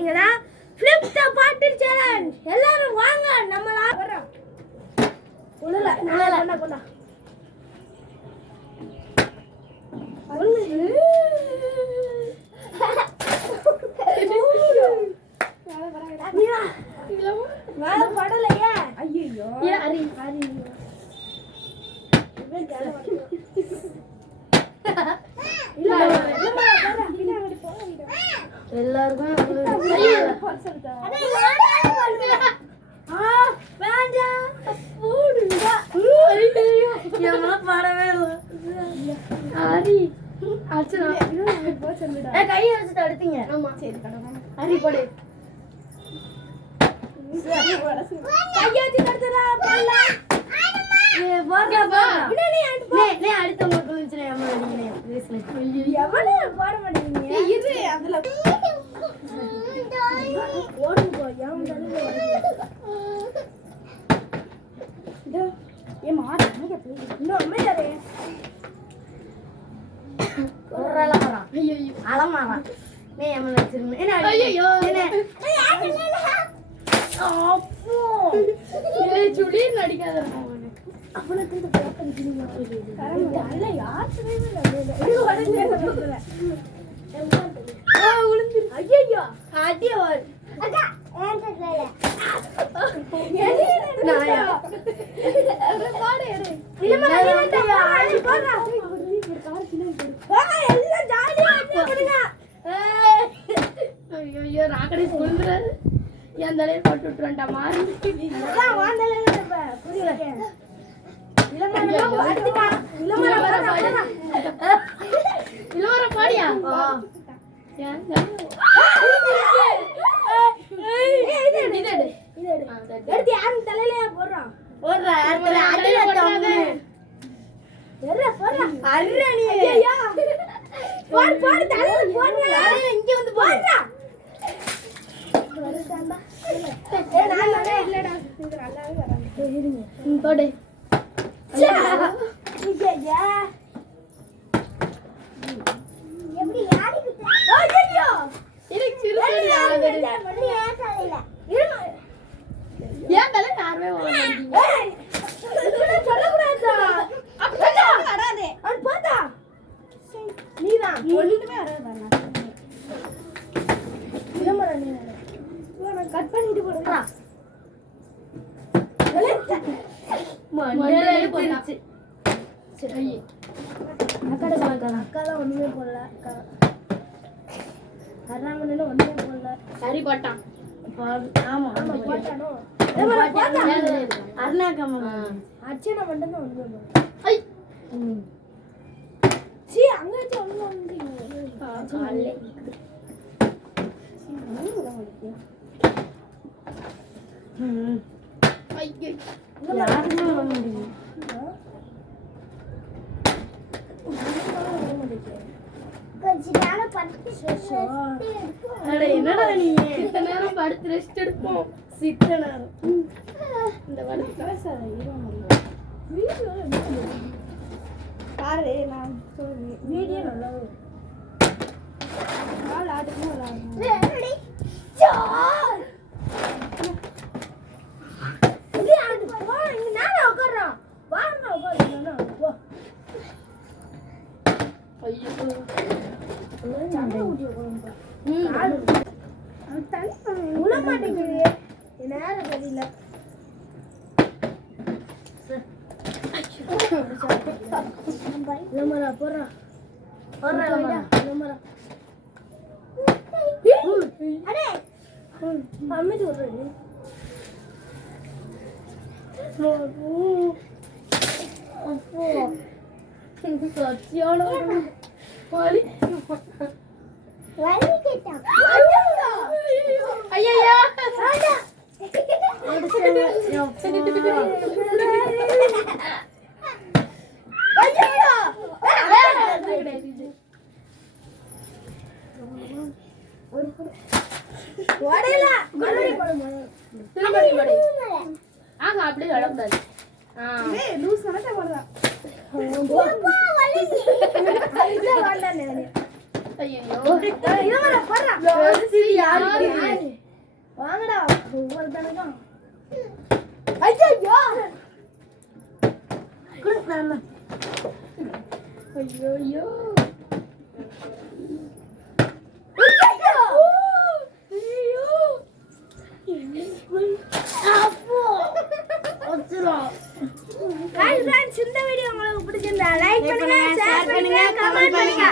கேட்டீங்கன்னா ஃபிளிப் த பாட்டில் சேலஞ்ச் எல்லாரும் வாங்க நம்மளா வரோம் உள்ள கொண்டா கொண்டா. மேல படலையே. ஐயோ அரி. எல்லாருக்கும் பாடவே இல்லை கையை வச்சுட்டு அடுத்தீங்க ஆமா சரி ஹரி போடு ஏய், போடுறா, போடுறா. நே, நே, நே, வச்சிருந்தேன்? என்ன? என்ன? அப்போ. நாயா. பாடு ஐயோ, ராக்கடை. என் போட்டு விட்டுருவேன்டா, மாறி. பாடியா? தலையில? போடுறான்? போடுறா, அடுத்தது அடியில தொங்கு. எர்ரா, போடுறா. அர்றா நீ. ஐயையோ. போடு, போடு, தலையில போடுறா. தலையில இங்க வந்து போடு. போடுறா. போடு. ஐயையா. ஐயையோ. எனக்கு சிரிப்பு அக்காலாம் ஒண்ணுமே போடல. அக்கா. கருணாமணில ஒண்ணுமே போடல. சரி போட்டான். ஆமா, போட்டானோ? அருணாக்கம்மா. அர்ச்சனா மட்டும்தான் ஒண்ணுமே போடல. சீ, அங்க வச்சு ஒண்ணுமே யாருமே வர என்னடா நீ சித்த நேரம் படுத்து ரெஸ்ட் எடுப்போம் சித்த நேரம் இந்த பாரு நான் சொல்றேன். வீடியோ நல்லா நாள் ஆட்டுக்கும் விளாடுறோம் நேரம் தெரியல இல்லம்மா போடுறான் அமைதி விடுறது சத்தியான வலி. ஐயா ஆக அப்படியே விடக்கூடாது ஆ ஐயோ சிரியா யாரு வாங்கடா ஒவ்வொரு தனக்கும் ஐயோ ஐயோ இந்த வீடியோ உங்களுக்கு பிடிச்சிருந்தா லைக் பண்ணுங்க ஷேர் பண்ணுங்க கமெண்ட் பண்ணுங்க.